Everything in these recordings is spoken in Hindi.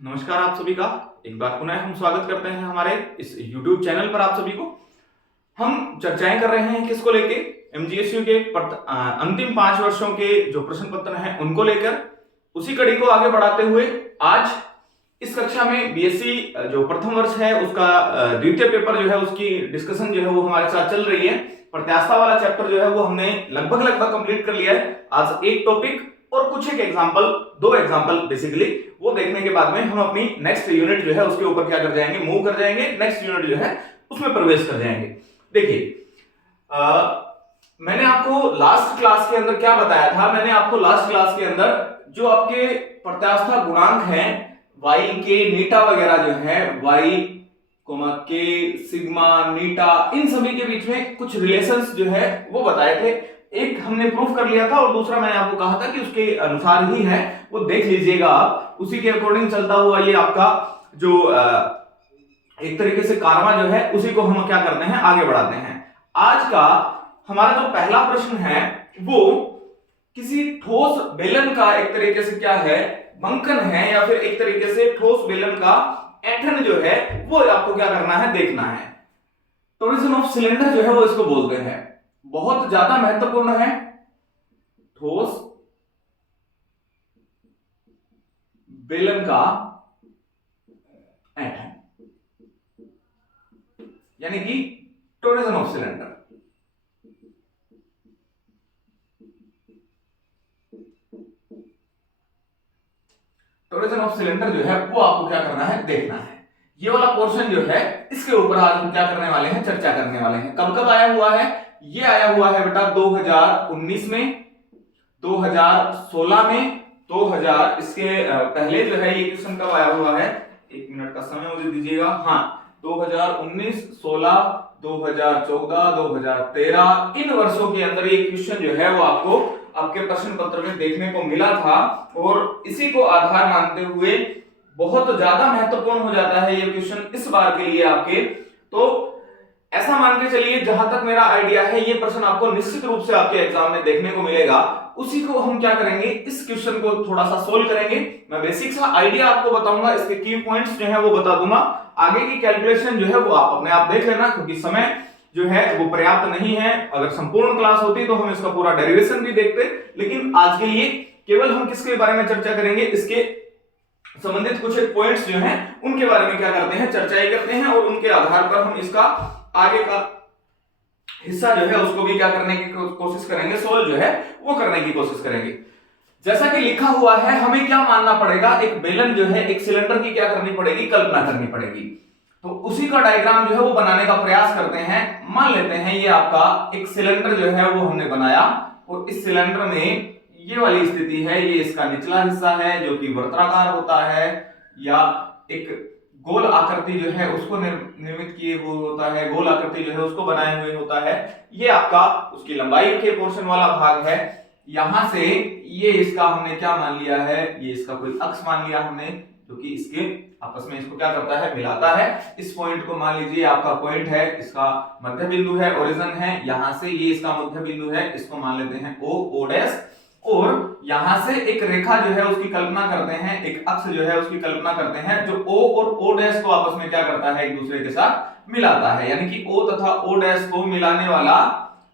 नमस्कार आप सभी का एक बार पुनः हम स्वागत करते हैं हमारे इस YouTube चैनल पर। आप सभी को हम चर्चाएं कर रहे हैं किसको लेके, एमजीएसयू के अंतिम 5 वर्षों के जो प्रश्न पत्र हैं उनको लेकर। उसी कड़ी को आगे बढ़ाते हुए आज इस कक्षा में बीएससी जो प्रथम वर्ष है उसका द्वितीय पेपर जो है उसकी डिस्कशन जो है वो हमारे साथ चल रही है। प्रत्यास्था वाला चैप्टर जो है वो हमने लगभग कंप्लीट कर लिया है। आज एक टॉपिक और कुछ एक एग्जांपल, 2 एग्जांपल बेसिकली वो देखने के बाद में हम अपनी नेक्स्ट यूनिट जो है उसके ऊपर क्या कर जाएंगे, मूव कर जाएंगे, नेक्स्ट यूनिट जो है उसमें प्रवेश कर जाएंगे। देखिए मैंने आपको लास्ट क्लास के अंदर क्या बताया था, मैंने आपको लास्ट क्लास के अंदर जो आपके प्रत्यास्था गुणांक हैं y के नीटा वगैरह जो है y के सिग्मा नीटा इन सभी के बीच में कुछ रिलेशंस जो है वो बताए थे। एक हमने प्रूफ कर लिया था और दूसरा मैंने आपको कहा था कि उसके अनुसार ही है, वो देख लीजिएगा आप, उसी के अकॉर्डिंग चलता हुआ ये आपका जो एक तरीके से कारवा जो है उसी को हम क्या करते हैं, आगे बढ़ाते हैं। आज का हमारा जो पहला प्रश्न है वो किसी ठोस बेलन का एक तरीके से क्या है, बंकन है, या फिर एक तरीके से ठोस बेलन का ऐंठन जो है वो आपको क्या करना है, देखना है। टोरिज्म ऑफ सिलेंडर जो है वो इसको बोलते हैं, बहुत ज्यादा महत्वपूर्ण है। ठोस बेलन का ऐंठन यानी कि टोरिज्म ऑफ सिलेंडर। टोरिज्म ऑफ सिलेंडर जो है वो आपको क्या करना है, देखना है। ये वाला पोर्शन जो है इसके ऊपर आज हम क्या करने वाले हैं, चर्चा करने वाले हैं। कब कब आया हुआ है, ये आया हुआ है बेटा 2019 में, 2016 में, 2000 इसके पहले जो है ये क्वेश्चन कब आया हुआ है, 1 मिनट का समय मुझे दीजिएगा। हाँ 2019, 16, 2014, 2013 इन वर्षों के अंदर ये क्वेश्चन जो है वो आपको आपके प्रश्न पत्र में देखने को मिला था और इसी को आधार मानते हुए बहुत ज्यादा महत्वपूर्ण हो जाता है ये क्वेश्चन इस बार के लिए आपके। तो ऐसा मान के चलिए, जहां तक मेरा आइडिया है ये प्रश्न आपको निश्चित रूप से आपके एग्जाम में देखने को मिलेगा। उसी को हम क्या करेंगे, इस क्वेश्चन को थोड़ा सा सोल्व करेंगे। मैं बेसिक सा आइडिया आपको बताऊंगा, इसके की पॉइंट्स जो है वो बता दूंगा। आगे की कैलकुलेशन जो है वो आप अपने आप देख लेना, क्योंकि समय जो है वो पर्याप्त नहीं है। अगर संपूर्ण क्लास होती तो हम इसका पूरा डेरिवेशन भी देखते, लेकिन आज के लिए केवल हम किसके बारे में चर्चा करेंगे, इसके संबंधित कुछ एक पॉइंट्स जो हैं उनके बारे में क्या करते हैं, चर्चाएं करते हैं और उनके आधार पर हम इसका आगे का हिस्सा जो है उसको भी क्या करने की कोशिश करेंगे, सोल्व जो है वो करने की कोशिश करेंगे। जैसा कि लिखा हुआ है, हमें क्या मानना पड़ेगा, एक बेलन जो है एक सिलेंडर की क्या करनी पड़ेगी, कल्पना करनी पड़ेगी। तो उसी का डायग्राम जो है वो बनाने का प्रयास करते हैं। मान लेते हैं ये आपका एक सिलेंडर जो है वो हमने बनाया और इस सिलेंडर में ये वाली स्थिति है, ये इसका निचला हिस्सा है जो कि वर्त्राकार होता है या एक गोल आकृति जो है उसको निर्मित किए हुए होता है, गोल आकृति जो है उसको बनाए हुए होता है। ये आपका उसकी लंबाई के पोर्शन वाला भाग है। यहां से ये इसका हमने क्या मान लिया है, ये इसका कोई अक्ष मान लिया हमने, जो कि इसके आपस में इसको क्या करता है, मिलाता है। इस पॉइंट को मान लीजिए आपका पॉइंट है, इसका मध्य बिंदु है, ओरिजिन है, यहां से ये इसका मध्य बिंदु है, इसको मान लेते हैं ओ डैश, और यहां से एक रेखा जो है उसकी कल्पना करते हैं, एक अक्ष जो है उसकी कल्पना करते हैं जो O और O डैश को आपस में क्या करता है, एक दूसरे के साथ मिलाता है। यानी कि O तथा O डैश को मिलाने वाला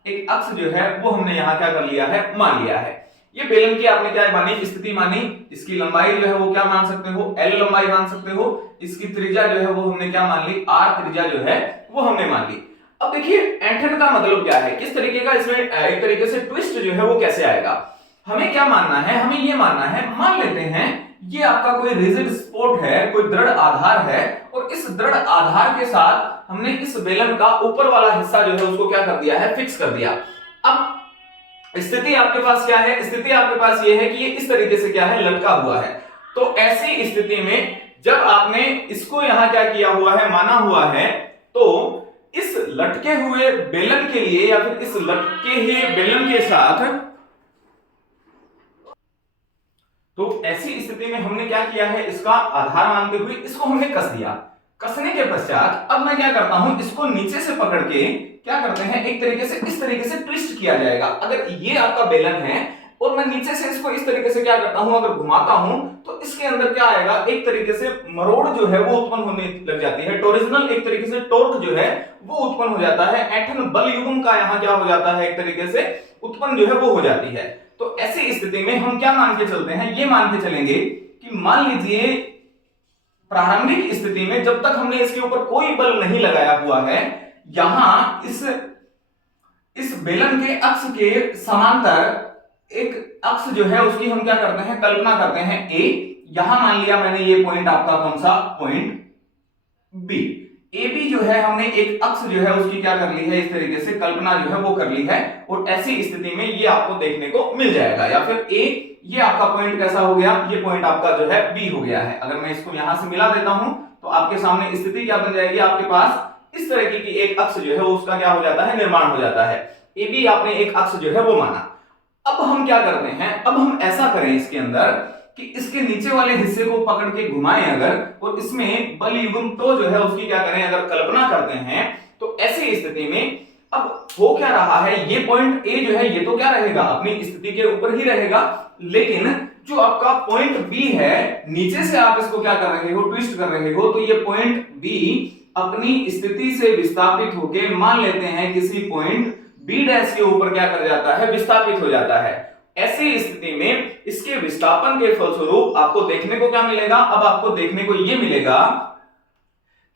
एक अक्ष जो है वो हमने यहां क्या कर लिया है, मान लिया है। ये बेलन की आपने क्या मानी, स्थिति मानी। इसकी लंबाई जो है वो क्या मान सकते हो, L लंबाई मान सकते हो। इसकी त्रिज्या जो है वो हमने क्या मान ली, R त्रिज्या जो है वो हमने मान ली। अब देखिए ऐंठन का मतलब क्या है, किस तरीके का इसमें एक तरीके से ट्विस्ट जो है वो कैसे आएगा। हमें क्या मानना है, हमें ये मानना है, मान लेते हैं ये आपका कोई रिजिड सपोर्ट है, कोई दृढ़ आधार है और इस दृढ़ आधार के साथ हमने इस बेलन का ऊपर वाला हिस्सा जो है उसको क्या कर दिया है, फिक्स कर दिया। अब स्थिति आपके पास क्या है, स्थिति आपके पास ये है कि ये इस तरीके से क्या है, लटका हुआ है। तो ऐसी स्थिति में जब आपने इसको यहां क्या किया हुआ है, माना हुआ है, तो इस लटके हुए बेलन के लिए या फिर इस लटके हुए बेलन के साथ, तो ऐसी स्थिति में हमने क्या किया है, इसका आधार मानते हुए इसको हमने कस दिया। कसने के पश्चात अब मैं क्या करता हूं, इसको नीचे से पकड़ के क्या करते हैं, एक तरीके से इस तरीके से ट्विस्ट किया जाएगा। अगर ये आपका बेलन है और मैं नीचे से इसको इस तरीके से क्या करता हूं, अगर घुमाता हूं तो इसके अंदर क्या आएगा, एक तरीके से मरोड़ जो है वो उत्पन्न होने लग जाती है, टॉरिजनल एक तरीके से टॉर्क जो है वो उत्पन्न हो जाता है, ऐंठन बल युग्म का यहाँ क्या हो जाता है, एक तरीके से उत्पन्न जो है वो हो जाती है। तो ऐसी स्थिति में हम क्या मान के चलते हैं, ये मान के चलेंगे कि मान लीजिए प्रारंभिक स्थिति में जब तक हमने इसके ऊपर कोई बल नहीं लगाया हुआ है, यहां इस बेलन के अक्ष के समांतर एक अक्ष जो है उसकी हम क्या करते हैं, कल्पना करते हैं ए। यहां मान लिया मैंने ये पॉइंट आपका कौन सा, पॉइंट बी। ए बी जो है हमने एक अक्ष जो है उसकी क्या कर ली है, इस तरीके से कल्पना जो है वो कर ली है, और ऐसी स्थिति में ये आपको देखने को मिल जाएगा। या फिर ए, ये आपका पॉइंट कैसा हो गया, ये पॉइंट आपका जो है बी हो गया है। अगर मैं इसको यहां से मिला देता हूं तो आपके सामने स्थिति क्या बन जाएगी, आपके पास इस तरह की एक अक्ष जो है उसका क्या हो जाता है, निर्माण हो जाता है। ए बी आपने एक अक्ष जो है वो माना। अब हम क्या करते हैं, अब हम ऐसा करें इसके अंदर कि इसके नीचे वाले हिस्से को पकड़ के घुमाएं अगर, और इसमें बल युग्म तो जो है उसकी क्या करें, अगर कल्पना करते हैं, तो ऐसी स्थिति में अब हो क्या रहा है, ये पॉइंट ए जो है ये तो क्या रहेगा, अपनी स्थिति के ऊपर ही रहेगा, लेकिन जो आपका पॉइंट बी है, नीचे से आप इसको क्या कर रहे हो, ट्विस्ट कर रहे हो, तो ये पॉइंट बी अपनी स्थिति से विस्थापित होकर मान लेते हैं किसी पॉइंट बी डैश के ऊपर क्या कर जाता है, विस्थापित हो जाता है। ऐसी स्थिति में इसके विस्थापन के फलस्वरूप आपको देखने को क्या मिलेगा, अब आपको देखने को यह मिलेगा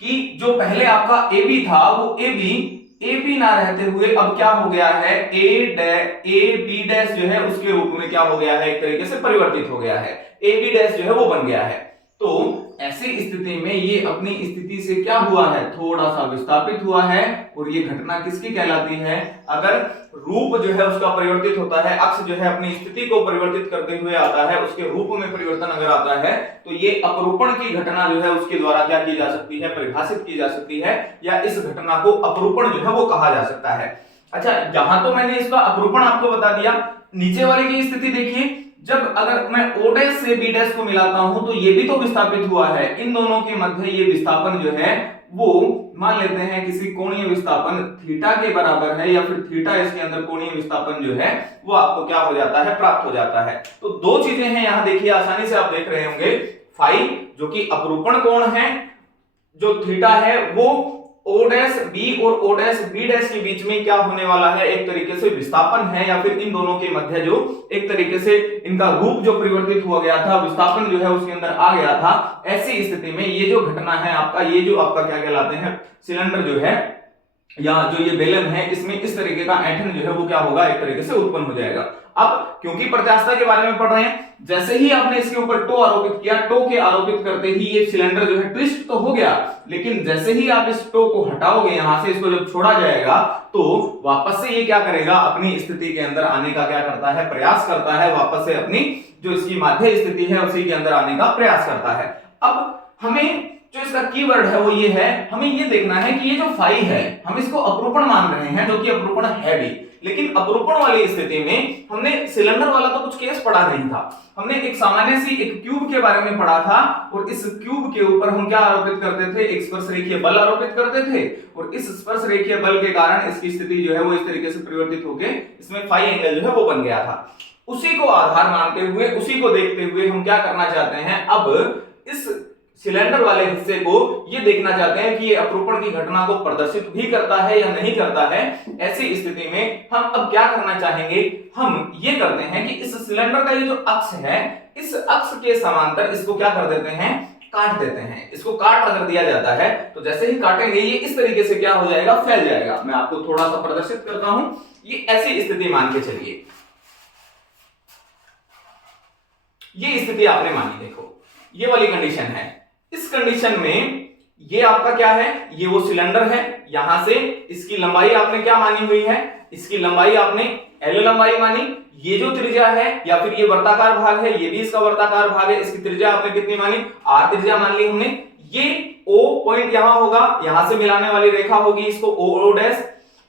कि जो पहले आपका ए बी था वो ए बी ना रहते हुए अब क्या हो गया है, ए बी डैश जो है उसके रूप में क्या हो गया है, एक तरीके से परिवर्तित हो गया है, ए बी डैश जो है वो बन गया है। तो ऐसी स्थिति में ये अपनी स्थिति से क्या हुआ है, थोड़ा सा विस्थापित हुआ है, और ये घटना किसकी कहलाती है, अगर रूप जो है उसका परिवर्तित होता है, अक्ष जो है अपनी स्थिति को परिवर्तित करते हुए आता है, उसके रूप में परिवर्तन अगर आता है, तो ये अपरूपण की घटना जो है उसके द्वारा क्या की जा सकती है, परिभाषित की जा सकती है, या इस घटना को अपरूपण जो है वो कहा जा सकता है। अच्छा, यहां तो मैंने इसका अपरूपण आपको बता दिया, नीचे वाले की स्थिति देखिए, जब अगर मैं ओ डैश से बी डैश को मिलाता हूं तो ये भी तो विस्थापित हुआ है, इन दोनों के मध्य ये विस्थापन जो है वो मान लेते हैं किसी कोणीय विस्थापन थीटा के बराबर है, या फिर थीटा इसके अंदर कोणीय विस्थापन जो है वो आपको क्या हो जाता है, प्राप्त हो जाता है। तो दो चीजें हैं यहां देखिए, आसानी से आप देख रहे होंगे, फाई जो कि अपरूपण कोण है, जो थीटा है वो ओ डैश बी और ओ डैश बी डैश के बीच में क्या होने वाला है, एक तरीके से विस्थापन है, या फिर इन दोनों के मध्य जो एक तरीके से इनका रूप जो परिवर्तित हुआ गया था, विस्थापन जो है उसके अंदर आ गया था। ऐसी स्थिति में ये जो घटना है आपका, ये जो आपका क्या कहलाते हैं, सिलेंडर जो है या जो ये बेलन है, इसमें इस तरीके का ऐंठन जो है वो क्या होगा, एक तरीके से उत्पन्न हो जाएगा। अब क्योंकि प्रत्यास्थता के बारे में पढ़ रहे हैं, जैसे ही आपने इसके ऊपर टो आरोपित किया, टो के आरोपित करते ही ये सिलेंडर जो है ट्विस्ट तो हो गया, लेकिन जैसे ही आप इस टो को हटाओगे यहां से, इसको जब छोड़ा जाएगा तो वापस से ये क्या करेगा, अपनी स्थिति के अंदर आने का क्या करता है, प्रयास करता है, वापस से अपनी जो इसकी माध्य स्थिति है उसी के अंदर आने का प्रयास करता है। अब हमें जो इसका कीवर्ड है वो ये है, हमें ये देखना है कि ये जो फाई है हम इसको अपरूपण मान रहे हैं, जो कि अपरूपण है भी, लेकिन अपरूपण वाली स्थिति में हमने सिलेंडर वाला तो कुछ केस पढ़ा नहीं था, हमने एक सामान्य सी एक क्यूब के बारे में पढ़ा था, और इस क्यूब के ऊपर हम क्या आरोपित करते थे, एक स्पर्श रेखीय बल आरोपित करते थे, और इस स्पर्श रेखीय बल के कारण इसकी स्थिति जो है वो इस तरीके से परिवर्तित होकर इसमें फाई एंगल जो है वो बन गया था। उसी को आधार मानते हुए, उसी को देखते हुए हम क्या करना चाहते हैं, अब इस सिलेंडर वाले हिस्से को ये देखना चाहते हैं कि ये अपरूपण की घटना को प्रदर्शित भी करता है या नहीं करता है। ऐसी स्थिति में हम अब क्या करना चाहेंगे, हम ये करते हैं कि इस सिलेंडर का ये जो अक्ष है, इस अक्ष के समांतर इसको क्या कर देते हैं, काट देते हैं। इसको काट अगर दिया जाता है तो जैसे ही काटेंगे ये इस तरीके से क्या हो जाएगा, फैल जाएगा। मैं आपको थोड़ा सा प्रदर्शित करता हूं, ये ऐसी स्थिति मान के चलिए, ये स्थिति आपने मानी, देखो ये वाली कंडीशन है। इस कंडीशन में ये आपका क्या है, ये वो सिलेंडर है, यहां से इसकी लंबाई आपने क्या मानी हुई है, इसकी लंबाई आपने एल लंबाई मानी, ये जो त्रिज्या है या फिर ये वर्ताकार भाग है, ये भी इसका वर्ताकार भाग है, इसकी त्रिज्या आपने कितनी मानी, आर त्रिज्या मान ली हमने। ये ओ पॉइंट यहां होगा, यहां से मिलाने वाली रेखा होगी, इसको ओ डैश।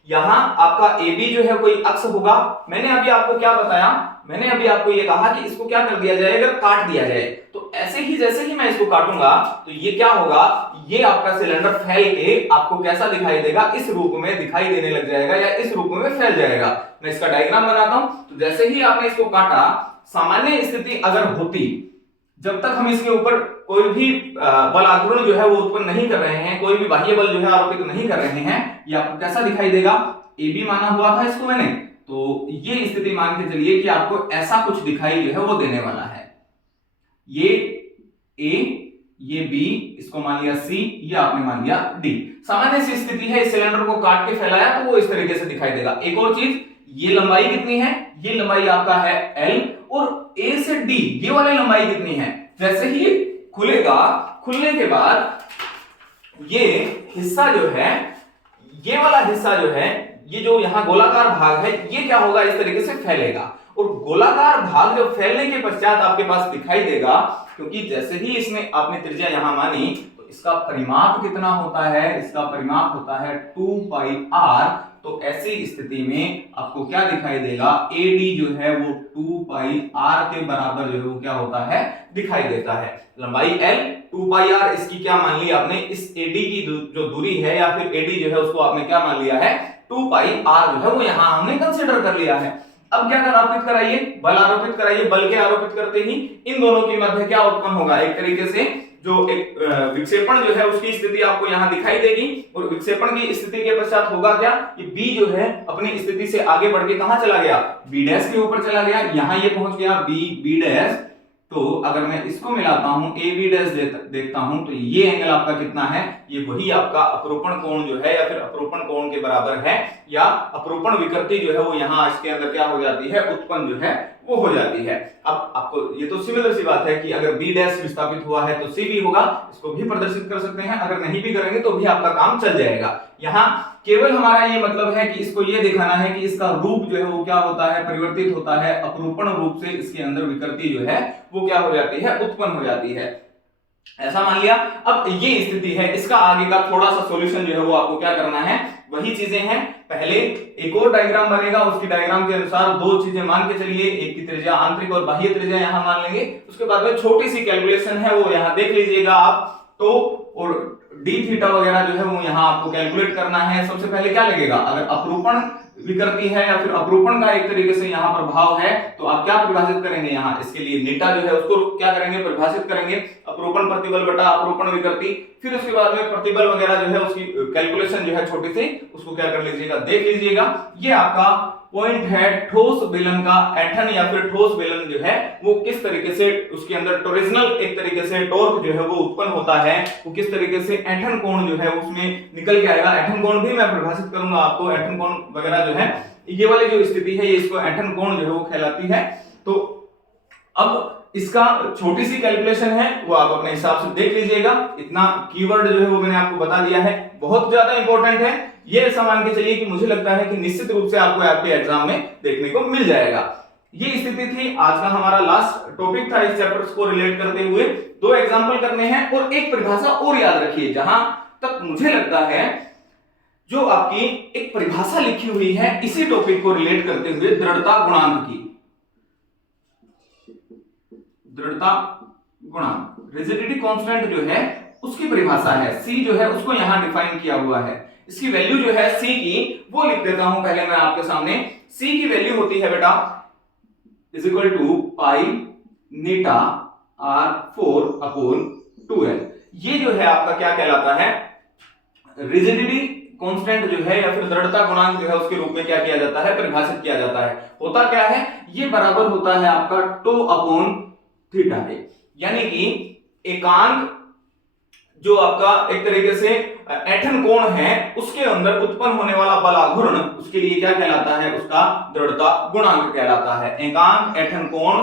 यहां आपका ए बी जो है कोई अक्ष होगा। मैंने अभी आपको क्या बताया, मैंने अभी आपको ये कहा कि इसको क्या कर दिया जाए, अगर काट दिया जाए तो ऐसे ही जैसे ही मैं इसको काटूंगा तो ये क्या होगा, ये आपका सिलेंडर फैल के आपको कैसा दिखाई देगा, इस रूप में दिखाई देने लग जाएगा या इस रूप में फैल जाएगा। मैं इसका डायग्राम बनाता हूं। तो जैसे ही आपने इसको काटा, सामान्य स्थिति अगर होती, जब तक हम इसके ऊपर कोई भी बल आघूर्ण जो है वो उत्पन्न नहीं कर रहे हैं, कोई भी बाह्य बल जो है आरोपित नहीं कर रहे हैं, ये आपको कैसा दिखाई देगा, ए बी माना हुआ था इसको मैंने, तो ये स्थिति मान के चलिए कि आपको ऐसा कुछ दिखाई जो है वो देने वाला है। ये ए, ये बी, इसको मान लिया सी, ये आपने मान लिया डी। सामान्य सी स्थिति है, इस सिलेंडर को काट के फैलाया तो वो इस तरीके से दिखाई देगा। एक और चीज, ये लंबाई कितनी है, ये लंबाई आपका है एल, और ए से डी ये वाली लंबाई कितनी है। जैसे ही खुलेगा, खुलने के बाद ये हिस्सा जो है, ये वाला हिस्सा जो है, ये जो यहां गोलाकार भाग है, ये क्या होगा, इस तरीके से फैलेगा। और गोलाकार भाग जब फैलने के पश्चात आपके पास दिखाई देगा, क्योंकि जैसे ही इसमें आपने त्रिज्या यहां मानी, तो इसका परिमाप कितना होता है, इसका परिमाप होता है 2 पाई r। तो ऐसी स्थिति में आपको क्या दिखाई देगा, AD जो है वो 2 पाई r के बराबर जो है वो क्या होता है, दिखाई देता है। लंबाई L 2 पाई r, इसकी क्या मान ली आपने, इस AD की जो दूरी है या फिर AD जो है उसको आपने क्या मान लिया है, 2 पाई r जो है वो यहां हमने कंसीडर कर लिया है। अब क्या आरोपित कराइए, बल आरोपित कराइए। बल के आरोपित करते ही इन दोनों के मध्य क्या उत्पन्न होगा, एक तरीके से जो एक विक्षेपण जो है उसकी स्थिति आपको यहां दिखाई देगी, और विक्षेपण की स्थिति के पश्चात होगा क्या, ये बी जो है अपनी स्थिति से आगे बढ़ के कहां चला गया, बी डैश के ऊपर चला गया, यहां ये पहुंच गया बी डैश। तो अगर मैं इसको मिलाता हूं, ए बी डैश देखता हूं, तो ये एंगल आपका कितना है, ये वही आपका अपरूपण कोण जो है या फिर अपरूपण कोण के बराबर है, या अपरूपण विकृति जो है वो यहाँ इसके अंदर क्या हो जाती है, उत्पन्न जो है वो हो जाती है। अब आपको ये तो सिमिलर सी बात है कि अगर बी डैश विस्थापित हुआ है तो सी भी होगा, इसको भी प्रदर्शित कर सकते हैं। अगर नहीं भी करेंगे तो भी आपका काम चल जाएगा। यहाँ केवल हमारा ये मतलब है कि इसको ये दिखाना है कि इसका रूप जो है वो क्या होता है, परिवर्तित होता है, अपरूपण रूप से इसके अंदर विकृति जो है वो क्या हो जाती है, उत्पन्न हो जाती है। ऐसा मान लिया। अब ये स्थिति है, इसका आगे का थोड़ा सा सॉल्यूशन जो है वो आपको क्या करना है, वही चीजें हैं। पहले एक और डायग्राम बनेगा, उसकी डायग्राम के अनुसार दो चीजें मान के चलिए, एक की त्रिज्या आंतरिक और बाह्य त्रिज्या यहां मान लेंगे। उसके बाद में छोटी सी कैलकुलेशन है वो यहां देख लीजिएगा आप, तो और डी थीटा वगैरह जो है वो यहां आपको कैलकुलेट करना है। सबसे पहले क्या लगेगा, अगर अपरूपण विकृति है या फिर अपरूपण का एक तरीके से यहाँ प्रभाव है, तो आप क्या परिभाषित करेंगे, यहाँ इसके लिए नीटा जो है उसको क्या करेंगे, परिभाषित करेंगे, अपरूपण प्रतिबल बटा अपरूपण विकृति। फिर उसके बाद में प्रतिबल वगैरह जो है उसकी कैलकुलेशन जो है छोटी सी, उसको क्या कर लीजिएगा, देख लीजिएगा। ये आपका पॉइंट है ठोस बेलन का ऐंठन या फिर ठोस बेलन जो है वो किस तरीके से उसके अंदर टॉरिजनल एक तरीके से टॉर्क जो है वो उत्पन्न होता है, वो किस तरीके से ऐंठन कोण जो है उसमें निकल के आएगा। ऐंठन कोण भी मैं परिभाषित करूंगा आपको, ऐंठन कोण वगैरह जो है, ये वाली जो स्थिति है ये इसको ऐंठन कोण जो है वो कहलाती है। तो अब इसका छोटी सी कैलकुलेशन है वो आप अपने हिसाब से देख लीजिएगा। इतना कीवर्ड जो है वो मैंने आपको बता दिया है, बहुत ज्यादा इंपॉर्टेंट है। ये ऐसा मान के चलिए कि मुझे लगता है कि निश्चित रूप से आपको आपके एग्जाम में देखने को मिल जाएगा। ये स्थिति थी, आज का हमारा लास्ट टॉपिक था इस चैप्टर को रिलेट करते हुए। दो एग्जाम्पल करने हैं और एक परिभाषा और याद रखिए, जहां तक मुझे लगता है जो आपकी एक परिभाषा लिखी हुई है इसी टॉपिक को रिलेट करते हुए, दृढ़ता गुणांक की, दृढ़ता गुणांक, रिजिडिटी कांस्टेंट जो है उसकी परिभाषा है, सी जो है उसको यहां डिफाइन किया हुआ है। इसकी वैल्यू जो है सी की वो लिख देता हूं पहले मैं आपके सामने। सी की वैल्यू होती है बेटा इज इक्वल टू पाई नीटा r4 अपॉन 2l। ये जो है आपका क्या कहलाता है, रिजिडिटी कांस्टेंट जो है या फिर दृढ़ता गुणांक जो है उसके रूप में क्या किया जाता है, परिभाषित किया जाता है। होता क्या है, ये बराबर होता है आपका टो अपॉन थीटा के, यानी कि एकांक जो आपका एक तरीके से ऐंठन कोण है उसके अंदर उत्पन्न होने वाला बल आघूर्ण, उसके लिए क्या कहलाता है, उसका दृढ़ता गुणांक कहलाता है। एकांक ऐंठन कोण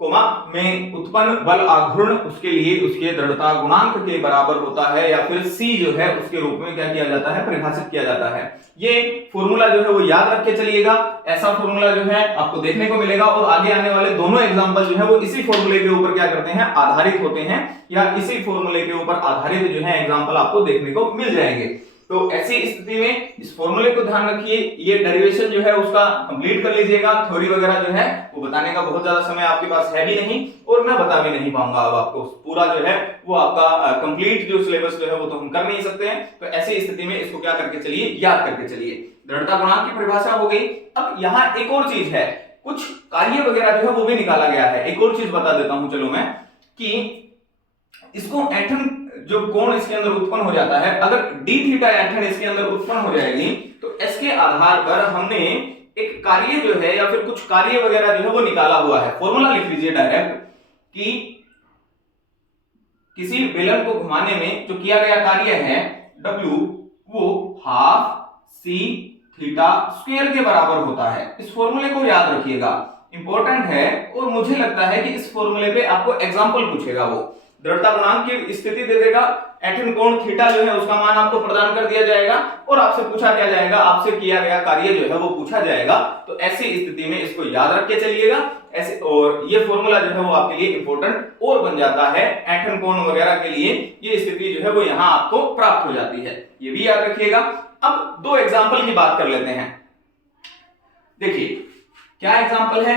कोमा में उत्पन्न बल आघूर्ण, उसके लिए उसके दृढ़ता गुणांक के बराबर होता है, या फिर सी जो है उसके रूप में क्या किया जाता है, परिभाषित किया जाता है। ये फॉर्मूला जो है वो याद रख के चलिएगा। ऐसा फॉर्मूला जो है आपको देखने को मिलेगा और आगे आने वाले दोनों एग्जांपल जो है वो इसी फॉर्मूले के ऊपर क्या करते हैं, आधारित होते हैं, या इसी फॉर्मूले के ऊपर आधारित जो है एग्जांपल आपको देखने को मिल जाएंगे। तो ऐसी स्थिति में इस फॉर्मूले को ध्यान रखिए, ये डेरिवेशन जो है उसका कंप्लीट कर लीजिएगा। थ्योरी वगैरह जो है वो बताने का बहुत ज्यादा समय आपके पास है भी नहीं और मैं बता भी नहीं पाऊंगा अब आपको पूरा जो है वो आपका कंप्लीट जो सिलेबस जो है वो तो हम कर नहीं सकते हैं। तो ऐसी स्थिति में इसको क्या करके चलिए, याद करके चलिए। दृढ़ता गुणांक की परिभाषा हो गई। अब यहाँ एक और चीज है, कुछ कार्य वगैरह जो है वो भी निकाला गया है। एक और चीज बता देता हूं चलो मैं, कि इसको एठन जो कोण इसके अंदर उत्पन्न हो जाता है, अगर डी थीटा एठन इसके अंदर उत्पन्न हो जाएगी तो इसके आधार पर हमने एक कार्य जो है या फिर कुछ कार्य वगैरह जो है वो निकाला हुआ है। फॉर्मूला लिख लीजिए डायरेक्ट कि किसी बेलन को घुमाने में जो किया गया कार्य है W वो हाफ सी थीटा स्क्वायर के बराबर होता है। इस फॉर्मूले को याद रखिएगा, इंपॉर्टेंट है और मुझे लगता है कि इस फॉर्मूले पे आपको एग्जांपल पूछेगा। वो दृढ़ता गुणांक की स्थिति दे देगा, एठन कोण थीटा जो है उसका मान आपको प्रदान कर दिया जाएगा और आपसे पूछा क्या जाएगा, आपसे किया गया कार्य जो है वो पूछा जाएगा। तो ऐसी स्थिति में इसको याद रख के चलिएगा ऐसे, और ये फॉर्मूला जो है वो आपके लिए इंपॉर्टेंट और बन जाता है एठन कोण वगैरह के लिए। ये स्थिति जो है वो यहां आपको प्राप्त हो जाती है, ये भी याद रखिएगा। अब दो एग्जांपल की बात कर लेते हैं। देखिए क्या एग्जांपल है,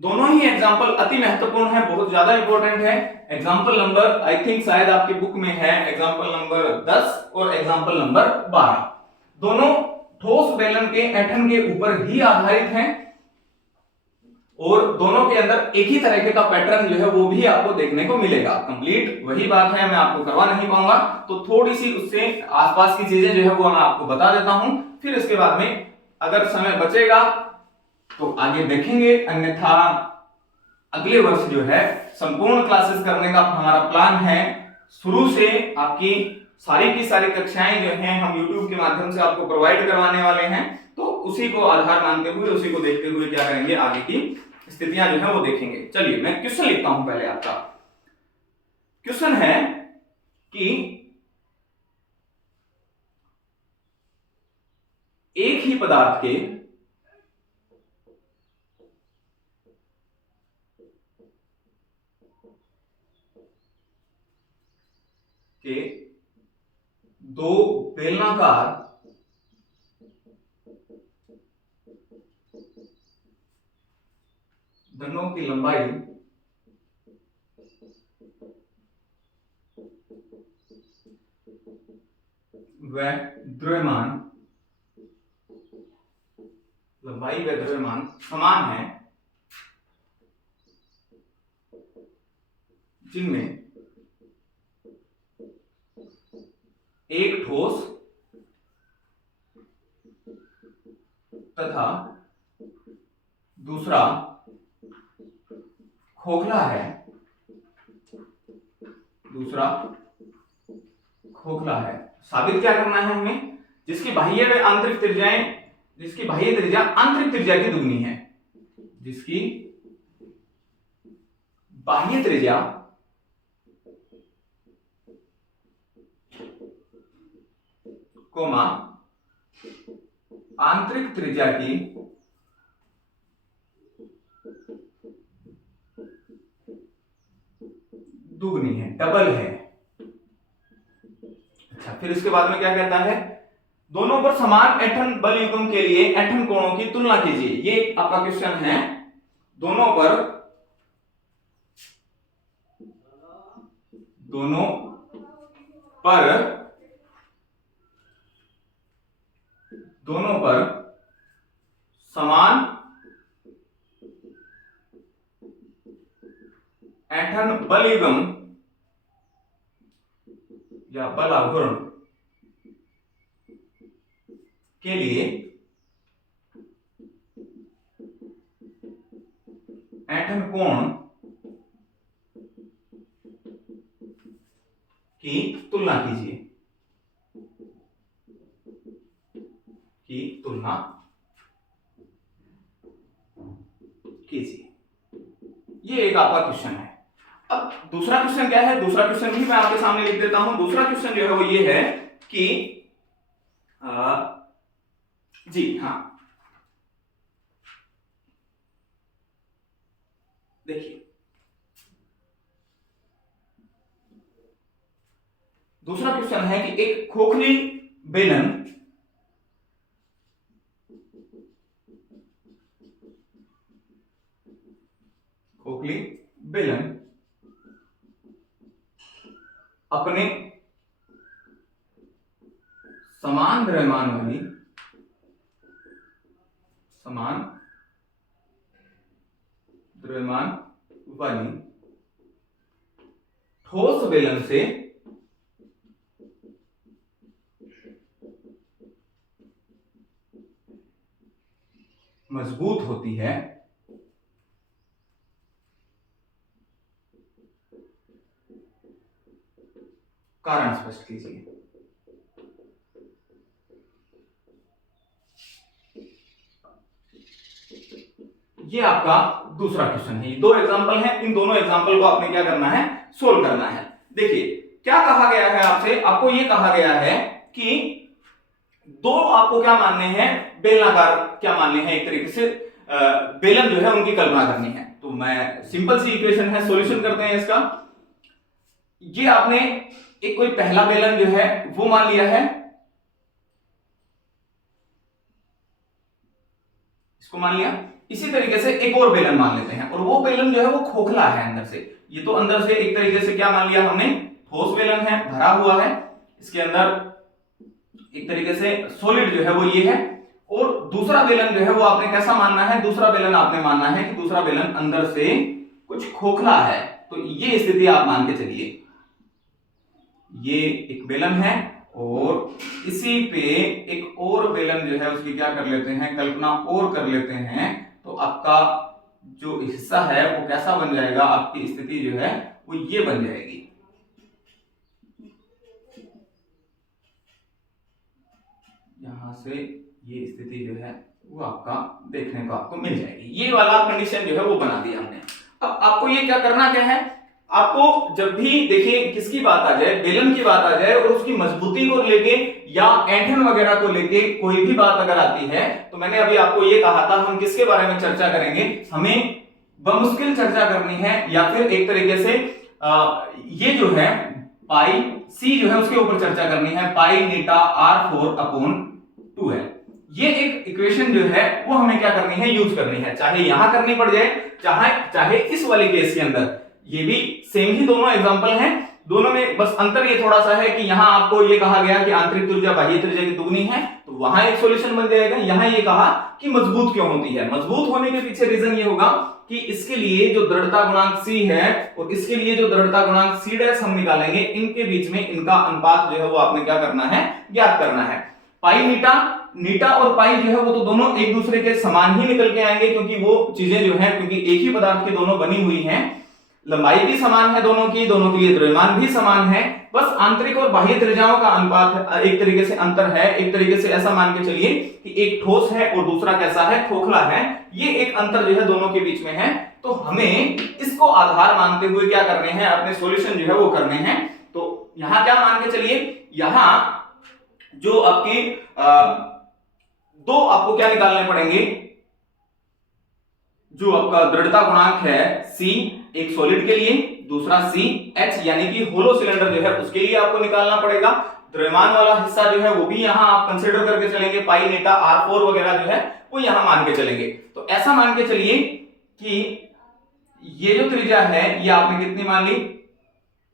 दोनों ही एग्जांपल अति महत्वपूर्ण है, बहुत ज्यादा इंपॉर्टेंट है। एग्जांपल नंबर आई थिंक शायद आपकी बुक में है एग्जांपल नंबर 10 और एग्जांपल नंबर 12। दोनों ठोस बेलन के ऐंठन के ऊपर ही आधारित हैं और दोनों के अंदर एक ही तरीके का पैटर्न जो है वो भी आपको देखने को मिलेगा। कंप्लीट वही बात है, मैं आपको करवा नहीं पाऊंगा, तो थोड़ी सी उससे आसपास की चीजें जो है वो मैं आपको बता देता हूं, फिर इसके बाद में अगर समय बचेगा तो आगे देखेंगे, अन्यथा अगले वर्ष जो है संपूर्ण क्लासेस करने का हमारा प्लान है। शुरू से आपकी सारी की सारी कक्षाएं जो हैं हम YouTube के माध्यम से आपको प्रोवाइड करवाने वाले हैं, तो उसी को आधार मानते हुए, उसी को देखते हुए क्या करेंगे, आगे की स्थितियां जो है वो देखेंगे। चलिए मैं क्वेश्चन लिखता हूं पहले। आपका क्वेश्चन है कि एक ही पदार्थ के दो बेलनाकार दंडों की लंबाई व द्रव्यमान समान है, जिनमें एक ठोस तथा दूसरा खोखला है, साबित क्या करना है हमें, जिसकी बाह्य व आंतरिक त्रिज्याएं, जिसकी बाह्य त्रिज्या आंतरिक त्रिज्या की दुगनी है, जिसकी बाह्य त्रिज्या कोमा आंतरिक त्रिज्या की दुगनी है, डबल है। अच्छा, फिर इसके बाद में क्या कहता है, दोनों पर समान ऐंठन बल युग्म के लिए ऐंठन कोणों की तुलना कीजिए। ये आपका क्वेश्चन है, दोनों पर समान ऐंठन बल युग्म या बल आघूर्ण के लिए ऐंठन कोण की तुलना कीजिए, ये एक आपका क्वेश्चन है। अब दूसरा क्वेश्चन क्या है, दूसरा क्वेश्चन भी मैं आपके सामने लिख देता हूं। दूसरा क्वेश्चन जो है वो ये है कि जी हाँ, देखिए दूसरा क्वेश्चन है कि एक खोखली बेलन खोखली बेलन अपने समान द्रव्यमान वाली ठोस बेलन से मजबूत होती है, कारण स्पष्ट कीजिए। ये आपका दूसरा क्वेश्चन है। ये दो एग्जांपल हैं, इन दोनों एग्जांपल को आपने क्या करना है, सोल्व करना है। देखिए क्या कहा गया है आपसे, आपको ये कहा गया है कि दो आपको क्या मानने हैं, बेलनाकार क्या मानने हैं, एक तरीके से बेलन जो है उनकी कल्पना करनी है। तो मैं सिंपल सी इक्वेशन है, सॉल्यूशन करते हैं इसका। ये आपने एक कोई पहला बेलन जो है वो मान लिया है, इसको मान लिया। इसी तरीके से एक और बेलन मान लेते हैं, और वो बेलन जो है वो खोखला है अंदर से। ये तो अंदर से एक तरीके से क्या मान लिया हमने, ठोस बेलन है, भरा हुआ है, इसके अंदर एक तरीके से सॉलिड जो है वो ये है। और दूसरा बेलन जो है वो आपने कैसा मानना है, दूसरा बेलन आपने मानना है कि दूसरा बेलन अंदर से कुछ खोखला है। तो ये स्थिति आप मान के चलिए, ये एक बेलन है और इसी पे एक और बेलन जो है उसकी क्या कर लेते हैं, कल्पना और कर लेते हैं। तो आपका जो हिस्सा है वो कैसा बन जाएगा, आपकी स्थिति जो है वो ये बन जाएगी। यहां से ये स्थिति जो है वो आपका देखने को आपको मिल जाएगी। ये वाला कंडीशन जो है वो बना दिया हमने। अब आपको ये क्या करना क्या है, आपको जब भी देखिए किसकी बात आ जाए, बेलन की बात आ जाए और उसकी मजबूती को लेके या ऐंठन वगैरह को लेके कोई भी बात अगर आती है, तो मैंने अभी आपको ये कहा था हम किसके बारे में चर्चा करेंगे, हमें बमुश्किल चर्चा करनी है या फिर एक तरीके से ये जो है पाई सी जो है उसके ऊपर चर्चा करनी है। पाई नीटा r4/2 है। ये एक इक्वेशन जो है वो हमें क्या करनी है, यूज करनी है, चाहे यहां करनी पड़ जाए चाहे इस वाले केस के अंदर। ये भी सेम ही दोनों एग्जांपल हैं, दोनों में बस अंतर ये थोड़ा सा है कि यहां आपको ये कहा गया कि आंतरिक त्रिज्या बाह्य त्रिज्या की दुगनी है, तो वहां एक सॉल्यूशन बन जाएगा। यहां ये कहा कि मजबूत क्यों होती है, मजबूत होने के पीछे रीजन ये होगा कि इसके लिए जो दृढ़ता गुणांक C है और इसके लिए जो दृढ़ता गुणांक C' हम निकालेंगे, इनके बीच में इनका अनुपात जो है वो आपने क्या करना है, ज्ञात करना है। पाई नीटा और पाई जो है वो तो दोनों एक दूसरे के समान ही निकल के आएंगे, क्योंकि वो चीजें जो है क्योंकि एक ही पदार्थ के दोनों बनी हुई हैं, लंबाई भी समान है दोनों की, दोनों के लिए द्रव्यमान भी समान है, बस आंतरिक और बाह्य त्रिज्याओं का अनुपात एक तरीके से अंतर है। एक तरीके से ऐसा मान के चलिए कि एक ठोस है और दूसरा कैसा है, खोखला है, ये एक अंतर जो है दोनों के बीच में है। तो हमें इसको आधार मानते हुए क्या करने हैं, अपने सॉल्यूशन जो है वो करने हैं। तो यहां क्या मान के चलिए, यहां जो आपकी दो आपको क्या निकालने पड़ेंगे, जो आपका दृढ़ता गुणांक है C एक सॉलिड के लिए, दूसरा CH यानी कि होलो सिलेंडर जो है उसके लिए आपको निकालना पड़ेगा। द्रव्यमान वाला हिस्सा जो है वो भी यहां आप कंसीडर करके चलेंगे, पाई नीटा r4 वगैरह जो है वो यहां मान के चलेंगे। तो ऐसा मान के चलिए कि ये जो त्रिज्या है ये आपने कितनी मान ली,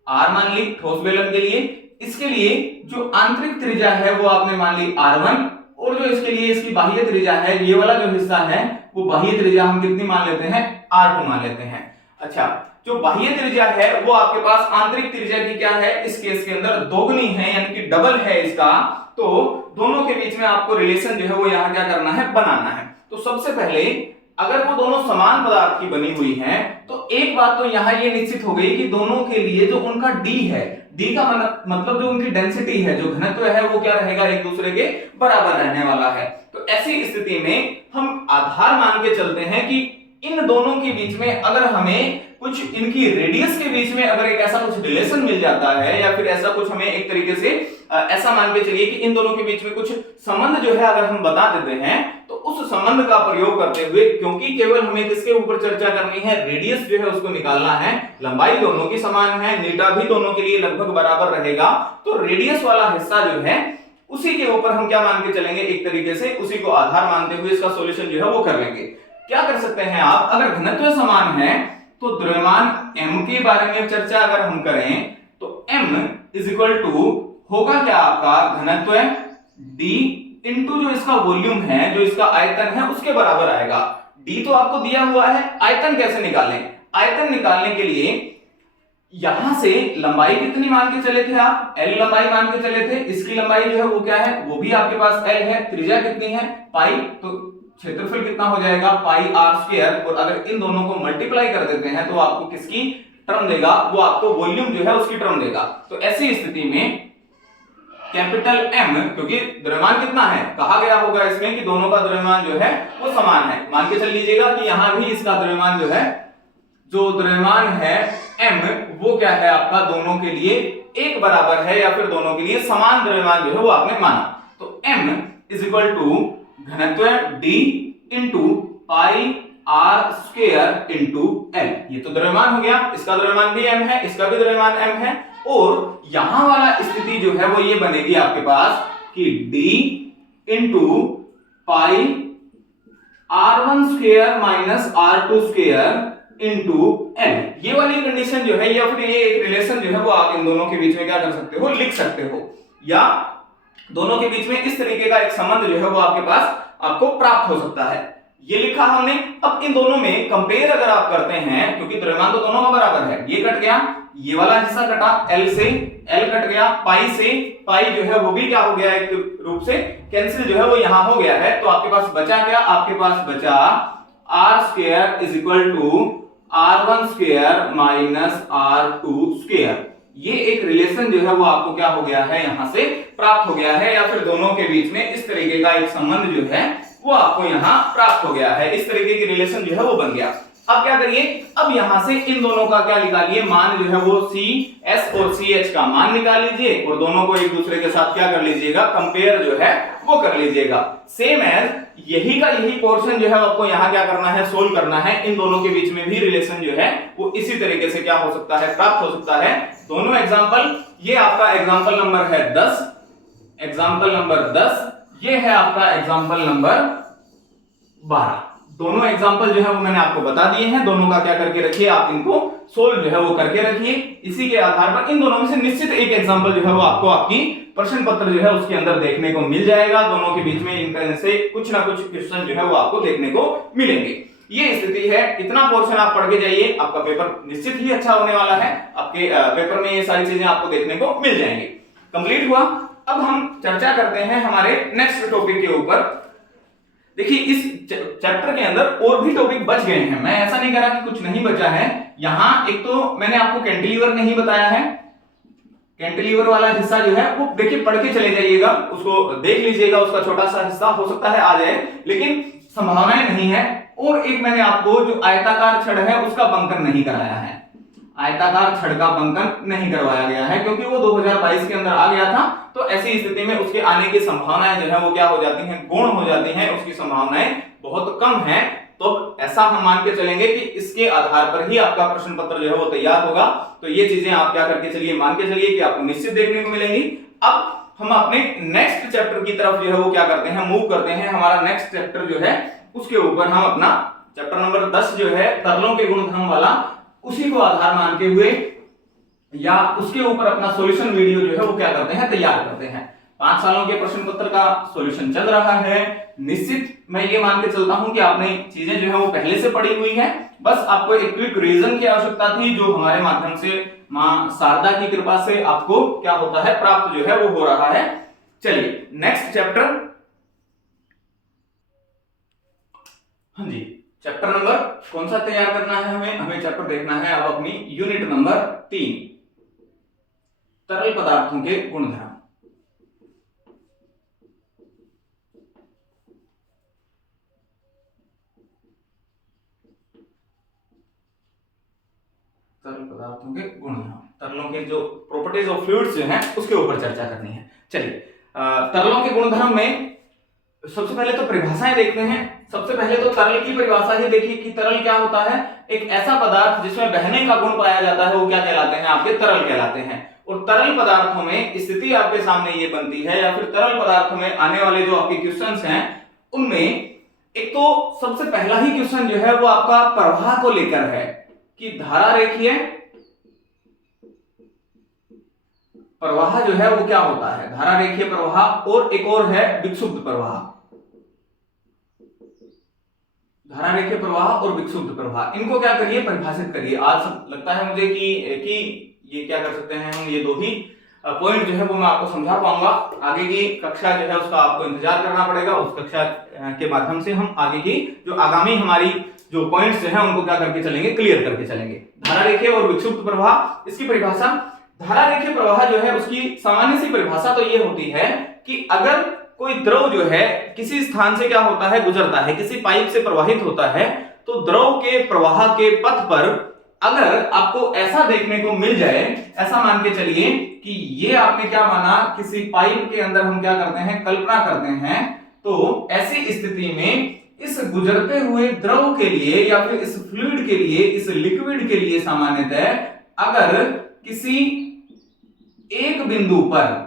r मान ली ठोस बेलन के लिए। इसके लिए जो आंतरिक त्रिज्या है वो आपने मान ली r1, और जो इसके लिए इसकी बाह्य त्रिज्या है, ये वाला जो हिस्सा है वो बाह्य त्रिज्या हम कितनी मान लेते हैं, r2 मान लेते हैं। अच्छा, जो बाह्य त्रिज्या है वो आपके पास आंतरिक त्रिज्या की क्या है, इस केस के अंदर दोगुनी है, यानी कि डबल है इसका। तो दोनों के बीच में आपको रिलेशन जो है वो यहां क्या करना है, बनाना है। तो सबसे पहले अगर वो दोनों समान पदार्थ की बनी हुई हैं, तो एक बात तो यहां ये निश्चित हो गई कि दोनों के लिए जो उनका d है, d का मतलब जो उनकी डेंसिटी है, जो घनत्व है वो क्या रहेगा, एक दूसरे के बराबर रहने वाला है। तो ऐसी स्थिति में हम आधार मान के चलते हैं कि इन दोनों के बीच में अगर हमें कुछ इनकी रेडियस के बीच में अगर एक ऐसा कुछ रिलेशन मिल जाता है, या फिर ऐसा कुछ हमें एक तरीके से ऐसा मान के चलिए कि इन दोनों के बीच में कुछ संबंध जो है अगर हम बता देते हैं, तो उस संबंध का प्रयोग करते हुए, क्योंकि केवल हमें किसके ऊपर चर्चा करनी है, रेडियस जो है उसको निकालना है, लंबाई दोनों की समान है, नीटा भी दोनों के लिए लगभग बराबर रहेगा, तो रेडियस वाला हिस्सा जो है उसी के ऊपर हम क्या मान के चलेंगे, एक तरीके से उसी को आधार मानते हुए इसका सॉल्यूशन जो है वो कर लेंगे। क्या कर सकते हैं आप, अगर घनत्व समान है तो द्रव्यमान m के बारे में चर्चा अगर हम करें तो m इज इक्वल टू होगा क्या आपका घनत्व d इंटू जो इसका वॉल्यूम है, जो इसका आयतन है उसके बराबर आएगा। d तो आपको दिया हुआ है, आयतन कैसे निकालें, आयतन निकालने के लिए यहां से लंबाई कितनी मान के चले थे आप, l लंबाई मान के चले थे, इसकी लंबाई जो है वो क्या है, वो भी आपके पास l है, त्रिज्या कितनी है पाई, तो क्षेत्रफल कितना हो जाएगा पाई r स्क्वायर, और अगर इन दोनों को मल्टीप्लाई कर देते हैं तो आपको किसकी टर्म देगा, वो आपको वॉल्यूम जो है उसकी टर्म देगा। तो ऐसी स्थिति में कैपिटल M, क्योंकि द्रव्यमान कितना है, कहा गया होगा इसमें कि दोनों का द्रव्यमान जो है वो समान है, मान के चल लीजिएगा कि यहां भी इसका द्रव्यमान जो है, जो द्रव्यमान है M वो क्या है आपका दोनों के लिए एक बराबर है, या फिर दोनों के लिए समान द्रव्यमान जो है वो आपने माना। तो M इज इक्वल टू घनत्व d into pi r square into l, ये तो द्रव्यमान हो गया, इसका द्रव्यमान भी m है, इसका भी द्रव्यमान m है, और यहां वाला स्थिति जो है वो ये बनेगी आपके पास कि d into pi r1 square minus r2 square into l, ये वाली कंडीशन जो है, या फिर ये एक रिलेशन जो है वो आप इन दोनों के बीच में क्या कर सकते हो, लिख सकते हो, या दोनों के बीच में इस तरीके का एक संबंध जो है वो आपके पास आपको प्राप्त हो सकता है। ये लिखा हमने। अब इन दोनों में कंपेयर अगर आप करते हैं, क्योंकि द्रव्यमान तो दोनों का बराबर है, ये कट गया, ये वाला हिस्सा कटा, L से L कट गया, पाई से पाई जो है वो भी क्या हो गया, एक रूप से कैंसिल जो है वो यहां हो गया है, तो आपके पास बचा क्या, आपके पास बचा r square is equal to r1 square minus r2 square. ये एक रिलेशन जो है वो आपको क्या हो गया है, यहां से प्राप्त हो गया है, या फिर दोनों के बीच में इस तरीके का एक संबंध जो है वो आपको यहां प्राप्त हो गया है, इस तरीके की रिलेशन जो है वो बन गया। अब क्या करिए, अब यहां से इन दोनों का क्या निकालिए, मान जो है वो CS और CH का मान निकाल लीजिए, और दोनों को एक दूसरे के साथ क्या कर लीजिएगा, कंपेयर जो है वो कर लीजिएगा। सेम एज यही का यही पोर्शन जो है आपको यहाँ क्या करना है, सोल्व करना है। इन दोनों के बीच में भी रिलेशन जो है वो इसी तरीके से क्या हो सकता है, प्राप्त हो सकता है। दोनों एग्जांपल, ये आपका एग्जांपल नंबर है 10, एग्जांपल नंबर 10, ये है आपका एग्जांपल नंबर 12। दोनों एग्जांपल जो है वो मैंने आपको बता दिए हैं, दोनों का क्या करके रखिए, आप इनको सोल्व जो है वो करके रखिए। इसी के आधार पर इन दोनों में से निश्चित एक एग्जांपल जो है वो आपको आपकी प्रश्न पत्र जो है उसके अंदर देखने को मिल जाएगा। दोनों के बीच में इनका से कुछ ना कुछ क्वेश्चन जो है वो आपको देखने को मिलेंगे। ये स्थिति है, इतना पोर्शन आप पढ़ के जाइए, आपका पेपर निश्चित ही अच्छा होने वाला है। आपके पेपर में ये सारी चीजें आपको देखने को मिल जाएंगी। कंप्लीट हुआ। अब हम चर्चा करते हैं हमारे नेक्स्ट टॉपिक के ऊपर। देखिए इस चैप्टर के अंदर और भी टॉपिक बच गए हैं, मैं ऐसा नहीं करा कि कुछ नहीं बचा है। यहां एक तो मैंने आपको कैंटिलीवर नहीं बताया है, कैंटिलीवर वाला हिस्सा जो है वो देखिए पढ़ के चले जाइएगा, उसको देख लीजिएगा, उसका छोटा सा हिस्सा हो सकता है आ जाए, लेकिन संभावनाएं नहीं है। और एक मैंने आपको जो आयताकार छड़ है उसका बंकन नहीं कराया है, आयताकार छड़ का बंकन नहीं करवाया गया है, क्योंकि वो 2022 के अंदर आ गया था। तो ऐसी स्थिति में उसके आने की संभावनाएं जो है वो क्या हो जाती हैं, गौण हो जाती हैं, उसकी संभावनाएं बहुत कम है। तो ऐसा हम मान के चलेंगे कि इसके आधार पर ही आपका प्रश्न पत्र जो है वो तैयार होगा। तो ये चीजें आप क्या करके चलिए, मान के चलिए कि आपको निश्चित देखने को मिलेंगी। अब हम अपने नेक्स्ट चैप्टर की तरफ जो है वो क्या करते हैं, मूव करते हैं। हमारा नेक्स्ट चैप्टर जो है उसके ऊपर हम अपना चैप्टर नंबर 10 जो है तरलों के गुणधर्म वाला, उसी को आधार मान के हुए या उसके ऊपर अपना सॉल्यूशन वीडियो जो है वो क्या करते हैं, तैयार करते हैं। 5 सालों के प्रश्न पत्र का सॉल्यूशन चल रहा है। निश्चित मैं ये मान के चलता हूं कि आपने चीजें जो है वो पहले से पढ़ी हुई है, बस आपको एक क्विक रिवीजन की आवश्यकता थी, जो हमारे माध्यम से मां शारदा की कृपा से आपको क्या होता है, प्राप्त जो है वो हो रहा है। चलिए नेक्स्ट चैप्टर, हाँ जी, चैप्टर नंबर कौन सा तैयार करना है हमें चैप्टर देखना है अब अपनी यूनिट नंबर 3, तरल पदार्थों के गुणधर्म। तरल पदार्थों के गुणधर्म, तरलों के जो प्रॉपर्टीज ऑफ फ्लूइड्स जो हैं उसके ऊपर चर्चा करनी है। चलिए तरलों के गुणधर्म में सबसे पहले तो परिभाषाएं देखते हैं। सबसे पहले तो तरल की परिभाषा ही देखिए कि तरल क्या होता है। एक ऐसा पदार्थ जिसमें बहने का गुण पाया जाता है वो क्या कहलाते हैं, आपके तरल कहलाते हैं। और तरल पदार्थों में स्थिति आपके सामने ये बनती है, या फिर तरल पदार्थों में आने वाले जो आपके क्वेश्चंस हैं उनमें एक तो सबसे पहला ही क्वेश्चन जो है वो आपका प्रवाह को लेकर है कि धारा रेखीय प्रवाह जो है वो क्या होता है, धारा रेखीय प्रवाह, और एक और है विक्षुब्ध प्रवाह। धारा रेखीय प्रवाह और विक्षुब्ध प्रवाह, इनको क्या करिए, परिभाषित करिए। आज लगता है मुझे कि ये क्या कर सकते हैं हम, ये दो ही पॉइंट जो है वो मैं आपको समझा पाऊंगा। आगे की कक्षा जो है उसका आपको इंतजार करना पड़ेगा। उस कक्षा के माध्यम से हम आगे की जो आगामी हमारी जो पॉइंट्स जो है उनको क्या करके चलेंगे, क्लियर करके चलेंगे। धारा रेखीय और विक्षुब्ध प्रवाह, इसकी परिभाषा, धारा रेखीय प्रवाह जो है उसकी सामान्य सी परिभाषा तो ये होती है कि अगर कोई द्रव जो है किसी स्थान से क्या होता है, गुजरता है, किसी पाइप से प्रवाहित होता है, तो द्रव के प्रवाह के पथ पर अगर आपको ऐसा देखने को मिल जाए, ऐसा मान के चलिए कि ये आपने क्या माना, किसी पाइप के अंदर हम क्या करते हैं, कल्पना करते हैं, तो ऐसी स्थिति में इस गुजरते हुए द्रव के लिए या फिर इस फ्लूइड के लिए, इस लिक्विड के लिए सामान्यतः अगर किसी एक बिंदु पर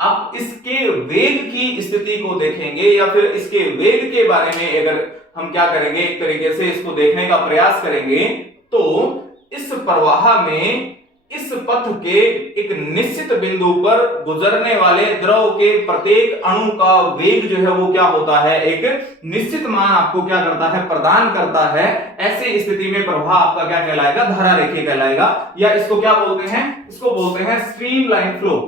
आप इसके वेग की स्थिति को देखेंगे या फिर इसके वेग के बारे में अगर हम क्या करेंगे, एक तरीके से इसको देखने का प्रयास करेंगे, तो इस प्रवाह में इस पथ के एक निश्चित बिंदु पर गुजरने वाले द्रव के प्रत्येक अणु का वेग जो है वो क्या होता है, एक निश्चित मान आपको क्या करता है, प्रदान करता है। ऐसी स्थिति में प्रवाह आपका क्या कहलाएगा, धारा रेखीय कहलाएगा, या इसको क्या बोलते हैं, इसको बोलते हैं स्ट्रीमलाइन फ्लो।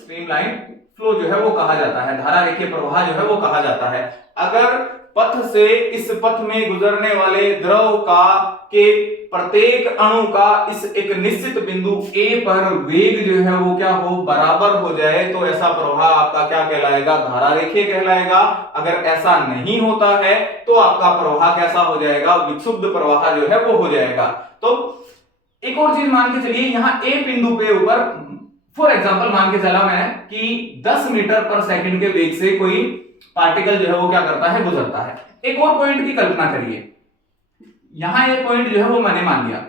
स्ट्रीमलाइन फ्लो जो है वो कहा जाता है, धारा रेखीय प्रवाह जो है वो कहा जाता है। अगर पथ से इस पथ में गुजरने वाले द्रव का के प्रत्येक अणु का इस एक निश्चित बिंदु A पर वेग जो है वो क्या हो, बराबर हो जाए, तो ऐसा प्रवाह आपका क्या कहलाएगा, धारा रेखीय कहलाएगा। अगर ऐसा नहीं होता है तो आपका प्रवाह कैसा हो जाएगा, विक्षुब्ध प्रवाह जो है वो हो जाएगा। तो एक और चीज मान के चलिए, यहां A बिंदु पे ऊपर फॉर एग्जाम्पल मान के चला मैं कि 10 मीटर पर सेकंड के वेग से कोई पार्टिकल जो है वो क्या करता है, गुजरता है। एक और पॉइंट की कल्पना करिए, यहां ये पॉइंट जो है वो मैंने मान लिया।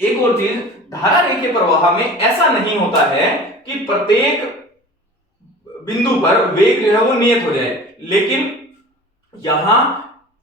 एक और चीज, धारा रेखीय प्रवाह में ऐसा नहीं होता है कि प्रत्येक बिंदु पर वेग जो है वो नियत हो जाए, लेकिन यहां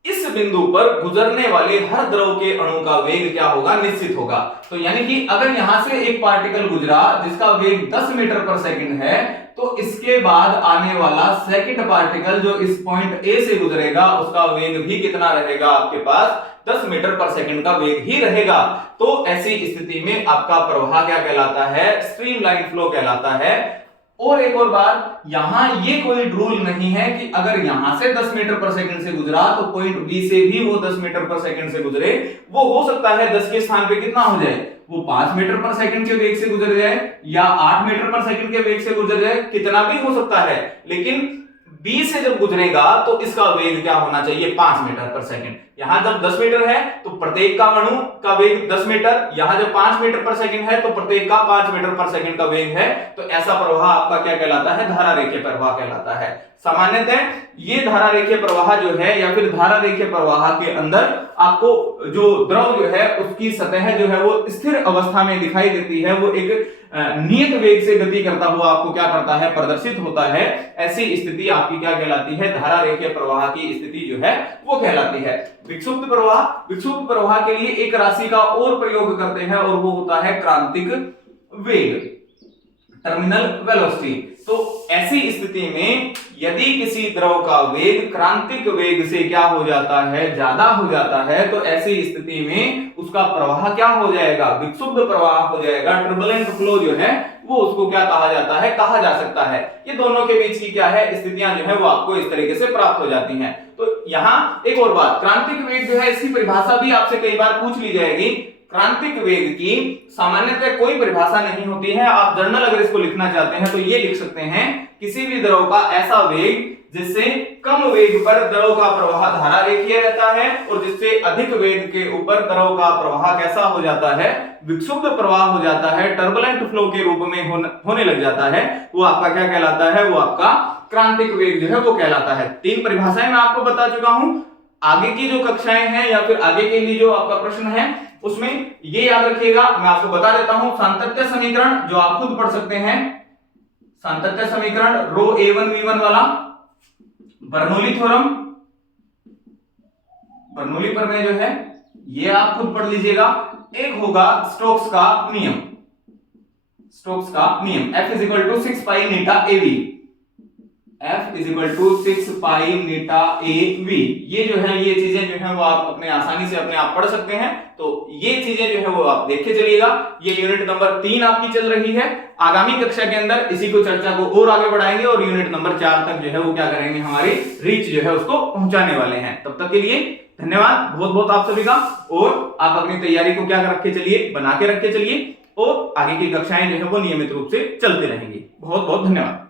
इस बिंदु पर गुजरने वाले हर द्रव के अणु का वेग क्या होगा, निश्चित होगा। तो यानी कि अगर यहां से एक पार्टिकल गुजरा जिसका वेग 10 मीटर पर सेकंड है, तो इसके बाद आने वाला सेकंड पार्टिकल जो इस पॉइंट ए से गुजरेगा उसका वेग भी कितना रहेगा, आपके पास 10 मीटर पर सेकंड का वेग ही रहेगा। तो ऐसी स्थिति में आपका प्रवाह क्या कहलाता है, स्ट्रीमलाइन फ्लो कहलाता है। और एक और बात, यहां ये कोई रूल नहीं है कि अगर यहां से 10 मीटर पर सेकंड से गुजरा तो पॉइंट बी से भी वो 10 मीटर पर सेकंड से गुजरे। वो हो सकता है 10 के स्थान पे कितना हो जाए, वो 5 मीटर पर सेकंड के वेग से गुजर जाए या 8 मीटर पर सेकंड के वेग से गुजर जाए, कितना भी हो सकता है। लेकिन बी से जब गुजरेगा तो इसका वेग क्या होना चाहिए, 5 मीटर पर सेकंड। यहां जब 10 मीटर है तो प्रत्येक का अणु का वेग 10 मीटर, यहां जब 5 मीटर पर सेकंड है तो प्रत्येक का 5 मीटर पर सेकंड का वेग है। तो ऐसा प्रवाह आपका क्या कहलाता है, धारा रेखीय प्रवाह कहलाता है। सामान्यतः ये धारा रेखीय प्रवाह जो है या फिर धारा रेखीय प्रवाह के अंदर आपको जो द्रव जो है उसकी सतह जो है वो स्थिर अवस्था में दिखाई देती है, वो एक नियत वेग से गति करता हुआ आपको क्या करता है, प्रदर्शित होता है। ऐसी स्थिति आपकी क्या कहलाती है, धारा रेखीय प्रवाह की स्थिति जो है वो कहलाती है। विक्षुब्ध प्रवाह, विक्षुब्ध प्रवाह के लिए एक राशि का और प्रयोग करते हैं और वो होता है क्रांतिक वेग, टर्मिनल वेलोसिटी। तो ऐसी स्थिति में यदि किसी द्रव का वेग क्रांतिक वेग से क्या हो जाता है, ज्यादा हो जाता है, तो ऐसी स्थिति में उसका प्रवाह क्या हो जाएगा, विक्षुब्ध प्रवाह हो जाएगा। टर्बुलेंट फ्लो जो है वो उसको क्या कहा जाता है, कहा जा सकता है। ये दोनों के बीच की क्या है, स्थितियां जो है वो आपको इस तरीके से प्राप्त हो जाती हैं। तो यहां एक और बात, क्रांतिक वेग जो है इसकी परिभाषा भी आपसे कई बार पूछ ली जाएगी। क्रांतिक वेग की सामान्यतः कोई परिभाषा नहीं होती है। आप जर्नल अगर इसको लिखना चाहते हैं तो ये लिख सकते हैं, किसी भी द्रव का ऐसा वेग जिससे कम वेग पर द्रव का प्रवाह धारा रेखीय रहता है और जिससे अधिक वेग के ऊपर द्रव का प्रवाह कैसा हो जाता है, विक्षुब्ध प्रवाह हो जाता है, टर्बुलेंट फ्लो के रूप में होने लग जाता है, वो आपका क्या कहलाता है, वो आपका क्रांतिक वेग जो है वो कहलाता है। 3 परिभाषाएं मैं आपको बता चुका हूं। आगे की जो कक्षाएं हैं या फिर आगे के लिए जो आपका प्रश्न है उसमें ये याद रखिएगा, मैं आपको बता देता हूं। सातत्य समीकरण जो आप खुद पढ़ सकते हैं, सातत्य समीकरण रो A1V1 वाला, बर्नौली थ्योरम, बर्नौली प्रमेय जो है ये आप खुद पढ़ लीजिएगा। एक होगा स्टोक्स का नियम, स्टोक्स का नियम F = 6 पाई नीटा AV, F = 6 पाई नीटा AV। ये जो है ये चीजें जो है वो आप अपने आसानी से अपने आप पढ़ सकते हैं। तो ये चीजें जो है वो आप देख के चलिएगा। ये यूनिट नंबर 3 आपकी चल रही है। आगामी कक्षा के अंदर इसी को चर्चा को और आगे बढ़ाएंगे और यूनिट नंबर 4 तक जो है वो क्या करेंगे, हमारी रीच जो है उसको पहुंचाने वाले हैं। तब तक के लिए धन्यवाद बहुत बहुत आप सभी का। और आप अपनी तैयारी को क्या रख के चलिए, बना के रख के चलिए और आगे की कक्षाएं जो है वो नियमित रूप से चलते रहेंगी। बहुत बहुत धन्यवाद।